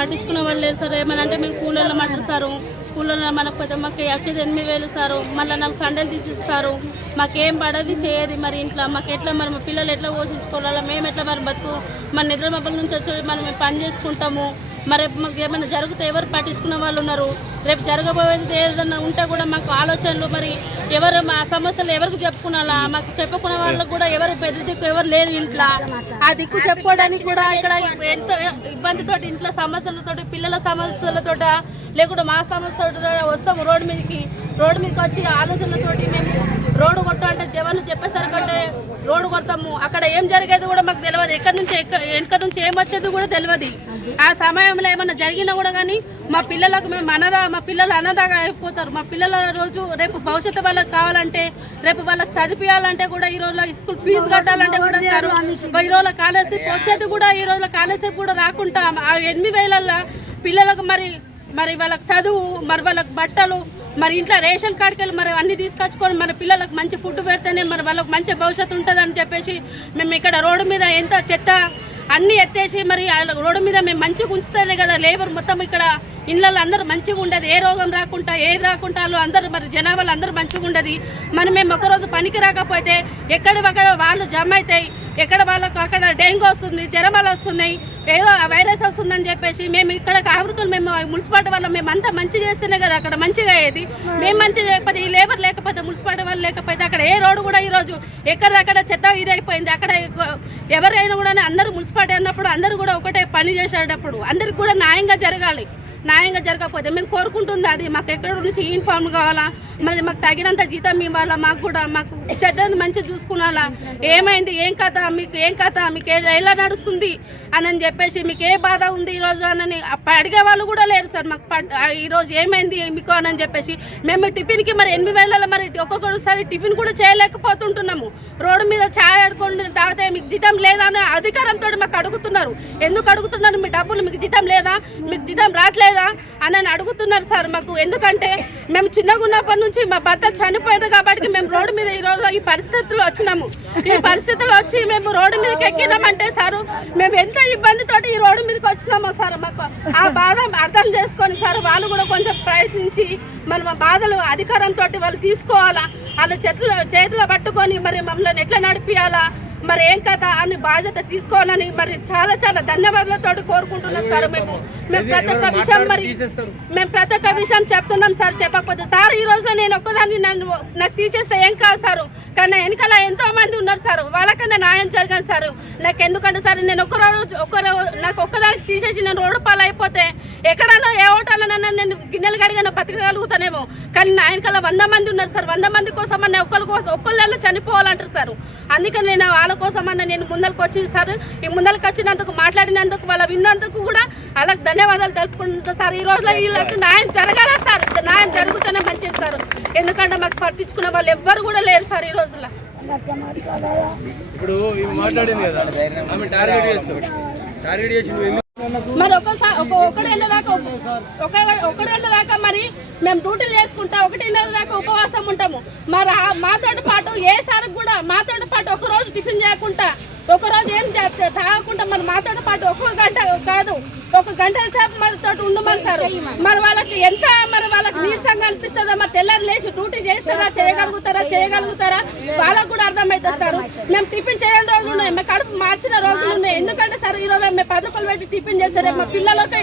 పట్టించుకునే వాళ్ళు లేరు సార్. ఏమన్నా అంటే మేము కూలీలో మాట్లాడతారు, కూలీలో మనకు పెద్ద మాకు వచ్చేది 8,000 సార్. మళ్ళీ నాకు సండేలు తీసిస్తారు, మాకేం పడది చేయదు. మరి ఇంట్లో మాకు ఎట్లా మరి మా పిల్లలు ఎట్లా పోషించుకోవాలా, మేము ఎట్లా మరి బతుకు మన నిద్ర మబ్బల నుంచి వచ్చి మనం పని చేసుకుంటాము. మరి మాకు ఏమైనా జరిగితే ఎవరు పట్టించుకునే వాళ్ళు ఉన్నారు? రేపు జరగబోయేది ఏదైనా ఉంటే కూడా మాకు ఆలోచనలు మరి ఎవరు మా సమస్యలు ఎవరికి చెప్పుకున్నాలా, మాకు చెప్పుకునే వాళ్ళకు కూడా ఎవరు పెద్ద దిక్కు ఎవరు లేరు ఇంట్లో. ఆ దిక్కు చెప్పుకోవడానికి కూడా ఇక్కడ ఎంతో ఇబ్బందితో ఇంట్లో సమస్యలతో పిల్లల సమస్యలతో లేకుండా మా సమస్యలతో వస్తాము రోడ్డు మీదకి వచ్చి ఆలోచనలతోటి మేము రోడ్డు కొట్ట అంటే జవాన్లు చెప్పేసరికంటే రోడ్డు కొడతాము. అక్కడ ఏం జరిగేది కూడా మాకు తెలియదు, ఎక్కడి నుంచి ఏం వచ్చేది కూడా తెలియదు. ఆ సమయంలో ఏమన్నా జరిగినా కూడా కానీ మా పిల్లలకు మా పిల్లలు అన్నదాగా అయిపోతారు. మా పిల్లల రోజు రేపు భవిష్యత్తు వాళ్ళకి కావాలంటే, రేపు వాళ్ళకి చదివించాలంటే కూడా ఈ రోజులో స్కూల్ ఫీజు కట్టాలంటే కూడా ఈ రోజుల స్కాలర్షిప్ వచ్చేది కూడా ఈ రోజుల స్కాలర్షిప్ కూడా రాకుండా ఆ 8,000 పిల్లలకు మరి వాళ్ళకి చదువు, మరి వాళ్ళకి బట్టలు, మరి ఇంట్లో రేషన్ కార్డుకి వెళ్ళి మరి అన్ని తీసుకొచ్చుకొని మన పిల్లలకు మంచి ఫుడ్ పెడితేనే మరి వాళ్ళకి మంచి భవిష్యత్తు ఉంటుందని చెప్పేసి మేము ఇక్కడ రోడ్డు మీద ఎంత చెత్త అన్నీ ఎత్తేసి మరి రోడ్డు మీద మేము మంచిగా ఉంచుతానే కదా లేబర్ మొత్తం ఇక్కడ ఇళ్ళల్లో అందరూ మంచిగా ఉండదు. ఏ రోగం రాకుండా ఏది రాకుండా అందరూ మరి జనాభాలు అందరూ మంచిగా ఉండదు. మనం మేము ఒకరోజు పనికి రాకపోతే ఎక్కడివక్కడ వాళ్ళు జమ అవుతాయి, ఎక్కడ వాళ్ళకు అక్కడ డెంగ్యూ వస్తుంది, జ్వరాలు వస్తున్నాయి, ఏదో వైరస్ వస్తుందని చెప్పేసి మేము ఇక్కడ కావరుకులు మేము మున్సిపాలిటీ వల్ల మేము అంతా మంచి చేస్తేనే కదా అక్కడ మంచిగా అయ్యేది. మేము మంచి లేకపోతే ఈ లేబర్ లేకపోతే మున్సిపాలిటీ వాళ్ళు లేకపోతే అక్కడ ఏ రోడ్డు కూడా ఈరోజు ఎక్కడక్కడ చెత్త ఇదైపోయింది. అక్కడ ఎవరైనా కూడా అందరూ మున్సిపాలిటీ అన్నప్పుడు అందరూ కూడా ఒకటే పని చేసేటప్పుడు అందరికి కూడా న్యాయంగా జరగాలి. న్యాయంగా జరగకపోతే మేము కోరుకుంటుంది అది మాకు ఎక్కడ నుంచి యూనిఫామ్ కావాలా, మరి మాకు తగినంత జీతం ఇవ్వాలా, మాకు చెడ్డది మంచిగా చూసుకున్నాలా, ఏమైంది ఏం కథ మీకు ఎలా నడుస్తుంది అని చెప్పేసి మీకు ఏ బాధ ఉంది ఈరోజు అని అడిగే వాళ్ళు కూడా లేరు సార్. మాకు ఈరోజు ఏమైంది మీకు అని చెప్పేసి మేము టిఫిన్కి మరి 8,000 మరి ఒక్కొక్కసారి టిఫిన్ కూడా చేయలేకపోతుంటున్నాము. రోడ్డు మీద ఛాయ్ ఆడుకొని తాగితే మీకు జీతం లేదా అని అధికారంతో మాకు అడుగుతున్నారు. ఎందుకు అడుగుతున్నారు? మీ డబ్బులు మీకు జీతం లేదా, మీకు జీతం రావట్లేదా అని అడుగుతున్నారు సార్ మాకు. ఎందుకంటే మేము చిన్నగా ఉన్నప్పటి నుంచి మా భర్త చనిపోయారు కాబట్టి మేము రోడ్డు మీద ఈరోజు ఈ పరిస్థితుల్లో వచ్చినాము. ఈ పరిస్థితుల్లో వచ్చి మేము రోడ్డు మీదకి ఎక్కినామంటే సారు మేము ఎంత ఇబ్బందితో ఈ రోడ్డు మీదకి వచ్చినామో సార్ మాకు ఆ బాధ అర్థం చేసుకొని సార్ వాళ్ళు కూడా కొంచెం ప్రయత్నించి మరి మా బాధలు అధికారంతో వాళ్ళు తీసుకోవాలా, వాళ్ళ చేతిలో పట్టుకొని మరి మమ్మల్ని ఎట్లా నడిపియాలా, మరి ఏం కథ అని బాధ్యత తీసుకోవాలని మరి చాలా ధన్యవాదాలతో కోరుకుంటున్నాం సార్. మేము ప్రతి ఒక్క విషయం చెప్తున్నాం సార్. చెప్పకపోతే సార్ ఈ రోజులో నేను ఒక్కదాన్ని నాకు తీసేస్తే ఏం కాదు సార్, కానీ వెనకాల ఎంతో మంది ఉన్నారు సార్, వాళ్ళకన్నా న్యాయం జరగదు సార్. నాకు ఎందుకంటే సార్ నేను నాకు ఒక్కదానికి తీసేసి నేను రోడ్డు పాలు అయిపోతే ఎక్కడన్నా ఏ హోటల్లోనన్నా నేను గిన్నెలు కడిగినా బతకగలుగుతానేమో, కానీ నా వెనకాల 100 మంది ఉన్నారు సార్. 100 మంది కోసం అన్న ఒక్కళ్ళ చనిపోవాలంటారు సార్. అందుకని నేను వాళ్ళ కోసం అన్న నేను ముందరికి వచ్చి సార్, ఈ ముందరికి వచ్చినందుకు మాట్లాడినందుకు వాళ్ళ విన్నందుకు కూడా వాళ్ళకి ధన్యవాదాలు తెలుపుకుంటా సార్. ఈ రోజులో వీళ్ళకి న్యాయం జరగాల సార్, న్యాయం జరుగుతూనే మంచిది సార్. ఎందుకంటే మాకు పట్టించుకునే వాళ్ళు ఎవ్వరు కూడా లేరు సార్ ఈ రోజుల్లో. ఇప్పుడు మాట్లాడింది కదా ఆమె టార్గెట్ చేస్తారు, టార్గెట్ చేసి మరి ఒకటేళ్ళ దాకా మరి మేము డ్యూటీలు చేసుకుంటా 1.5 దాకా ఉపవాసం ఉంటాము. మరి మాతో పాటు ఏ సార్ కూడా మాతో పాటు ఒకరోజు టిఫిన్ చేయకుండా ఒకరోజు ఏం తాగకుండా మరి మాతో పాటు 1 గంట కాదు 1 గంట సేపు మనతో ఉండమని సార్. మరి వాళ్ళకి ఎంత మరి వాళ్ళకి నీరసంగా అనిపిస్తుందో, మరి తెల్లారి లేచి డ్యూటీ చేస్తారా చేయగలుగుతారా వాళ్ళకు కూడా అర్థమవుతుంది సార్. మేము టిఫిన్ చేయని రోజులు ఉన్నాయి, మేము కడుపు మార్చిన రోజులు ఉన్నాయి. ఎందుకంటే సార్ ఈరోజు మేము 10 రూపాయలు పెట్టి టిఫిన్ చేస్తారే మా పిల్లలకి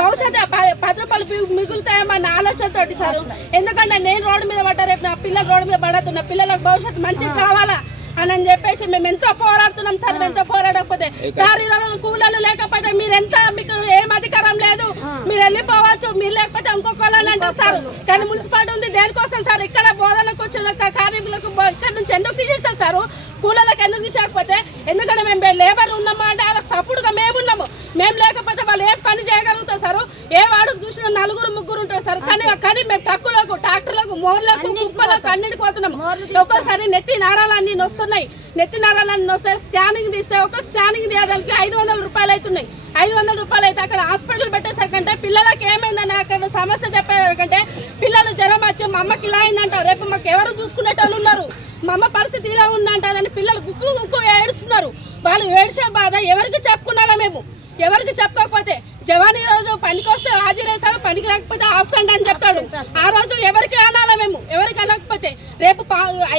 భవిష్యత్తు 10 రూపాయలు మిగులుతాయన్న ఆలోచనతోటి సార్. ఎందుకంటే నేను రోడ్డు మీద పడ్డా, రేపు నా పిల్లలు రోడ్డు మీద పడద్దు, నా పిల్లలకు భవిష్యత్తు మంచిగా కావాలా అని చెప్పేసి మేము ఎంతో పోరాడుతున్నాం సార్. ఎంతో పోరాడకపోతే సార్ ఈరోజు కూలీలు లేకపోతే మీకు ఏం అధికారం లేదు, మీరు వెళ్ళిపోవచ్చు, మీరు లేకపోతే ఇంకొకళ్ళని అంటారు సార్. కానీ మున్సిపాలిటీ ఉంది దేనికోసం సార్? ఇక్కడ బోధనకు వచ్చిన కార్మికులకు ఇక్కడ నుంచి ఎందుకు తీసేస్తారు సార్? కూలీలకు ఎందుకు తీసేయకపోతే? ఎందుకంటే మేము లేబర్ ఉన్నామా అంటే వాళ్ళకి సపోర్ట్గా మేము ఉన్నాము. మేము లేకపోతే వాళ్ళు ఏం పని చేయగలుగుతారు సార్? ఏ వాడుకు చూసినా 4-3 ఉంటారు సార్. కానీ మేము ట్రక్కులకు, ట్రాక్టర్లకు, మోర్లకు, కుప్పలకు అన్నిటికి పోతున్నాము. ఒక్కోసారి నెత్తి నారాలన్నీ వస్తున్నాయి. నెత్తి నారాలన్నీ వస్తే స్కానింగ్ తీస్తే ఒక స్కానింగ్ తీయడానికి 500 రూపాయలు అవుతున్నాయి. 500 రూపాయలు అయితే అక్కడ హాస్పిటల్ పెట్టేసరికంటే పిల్లలకి ఏమైందని అక్కడ సమస్య చెప్పేకంటే పిల్లలు జ్వరం వచ్చి మా అమ్మకి ఇలా అయిందంటారు, రేపు మాకు ఎవరు చూసుకునేటోళ్ళు ఉన్నారు, మా అమ్మ పరిస్థితి ఇలా ఉందంటారని పిల్లలు గుక్కు ఏడుస్తున్నారు. వాళ్ళు ఏడ్చే బాధ ఎవరికి చెప్పుకున్నారా? మేము ఎవరికి చెప్పుకోకపోతే జవాన్ ఈ రోజు పనికి రాకపోతే ఆబ్సెంట్ అని చెప్తాడు. ఆ రోజు ఎవరికి అనాలా మేము, ఎవరికి అనకపోతే రేపు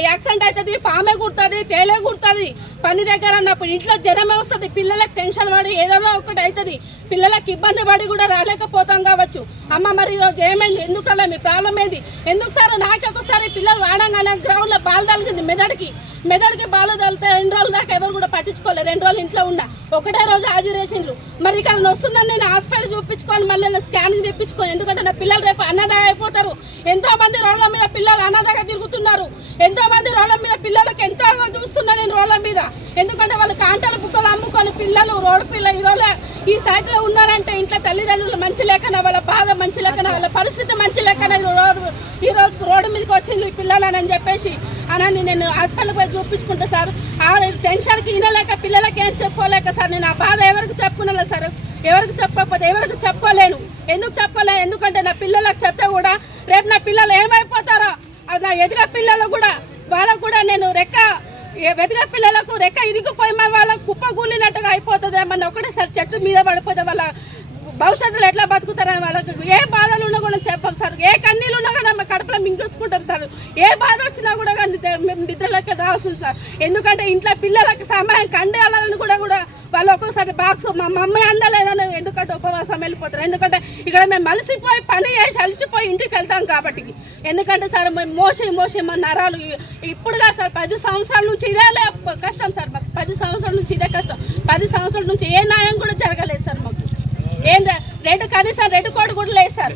యాక్సిడెంట్ అవుతుంది, పామే కుడుతుంది, తేలే కుడుతుంది పని దగ్గర అన్నప్పుడు ఇంట్లో జనమే వస్తుంది. పిల్లలకు టెన్షన్ పడి ఏదైనా ఒకటి అవుతుంది, పిల్లలకు ఇబ్బంది పడి కూడా రాలేకపోతాం కావచ్చు. అమ్మ మరి ఈరోజు ఏమైంది, ఎందుకు అలా మీ ప్రాబ్లం ఏంది, ఎందుకు సార్ నాకు ఒకసారి పిల్లలు వాడంగానే గ్రౌండ్లో బాల్ తగిలింది మెదడుకి బాలు తగిలితే 2 రోజుల దాకా ఎవరు కూడా పట్టించుకోలేదు. 2 రోజులు ఇంట్లో ఉన్నా, ఒకటే రోజు హాజరేసిండ్రు. మరి ఇక్కడ వస్తుందని నేను హాస్పిటల్ చూపించుకొని మళ్ళీ స్కానింగ్ తెప్పించుకొని, ఎందుకంటే నా పిల్లలు రేపు అనాథగా అయిపోతారు. ఎంతో మంది రోడ్ల మీద పిల్లలు అనాథగా తిరుగుతున్నారు, ఎంతో మంది రోడ్ల మీద పిల్లలకు ఎంతో చూస్తున్నా నేను రోడ్ల మీద. ఎందుకంటే వాళ్ళు కాంటాల బుక్కలు అమ్ముకొని పిల్లలు రోడ్డు పిల్లలు ఈరోజు ఈ సైట్లో ఉన్నారంటే ఇంట్లో తల్లిదండ్రులు మంచి లేకనా, వాళ్ళ బాధ మంచి లేకనా, వాళ్ళ పరిస్థితి మంచి లేకనా ఈ రోజుకు రోడ్డు మీదకి వచ్చింది ఈ పిల్లలని చెప్పేసి అని నేను హాస్పిటల్ పోయి చూపించుకుంటా సార్. ఆ టెన్షన్కి వినలేక పిల్లలకి ఏం చెప్పుకోలేక సార్ నేను ఆ బాధ ఎవరికి చెప్పుకున్నా సార్. ఎవరికి చెప్పకపోతే ఎవరికి చెప్పుకోలేను. ఎందుకు చెప్పుకోలేను, ఎందుకంటే నా పిల్లలకు చెప్తే కూడా రేపు నా పిల్లలు ఏమైపోతారో, నా ఎదుగ పిల్లలు కూడా వాళ్ళకు కూడా నేను వెతిక పిల్లలకు రెక్క ఇరిగిపోయి వాళ్ళకు కుప్పగూలినట్టుగా అయిపోతుంది. ఏమన్నా ఒకటేసారి చెట్టు మీద పడిపోతే వాళ్ళ భవిష్యత్తులో ఎట్లా బతుకుతారని వాళ్ళకి ఏ బాధలు ఉన్నా కూడా చెప్పాం సార్. ఏ కన్నీళ్ళు ఉన్నా కూడా మా కడుపులో మింగేసుకుంటాం సార్. ఏ బాధ వచ్చినా కూడా మేము నిద్రలోకి రావాల్సింది సార్. ఎందుకంటే ఇంట్లో పిల్లలకి సమయం కండేయాలని కూడా వాళ్ళు ఒక్కొక్కసారి బాక్స్ మా మమ్మీ అండలేదని ఎందుకంటే ఉపవాసం వెళ్ళిపోతారు. ఎందుకంటే ఇక్కడ మేము మలిసిపోయి పని చేసి అలసిపోయి ఇంటికి వెళ్తాం కాబట్టి. ఎందుకంటే సార్ మేము మోసి మా నరాలు ఇప్పుడుగా సార్ 10 సంవత్సరాల నుంచి ఇదే కష్టం సార్. మాకు 10 సంవత్సరాల నుంచి ఇదే కష్టం. 10 సంవత్సరాల నుంచి ఏ న్యాయం కూడా జరగలేదు సార్. మాకు ఏం రెడ్ కనీసం రెడ్ కోడ్ కూడా లేదు సార్.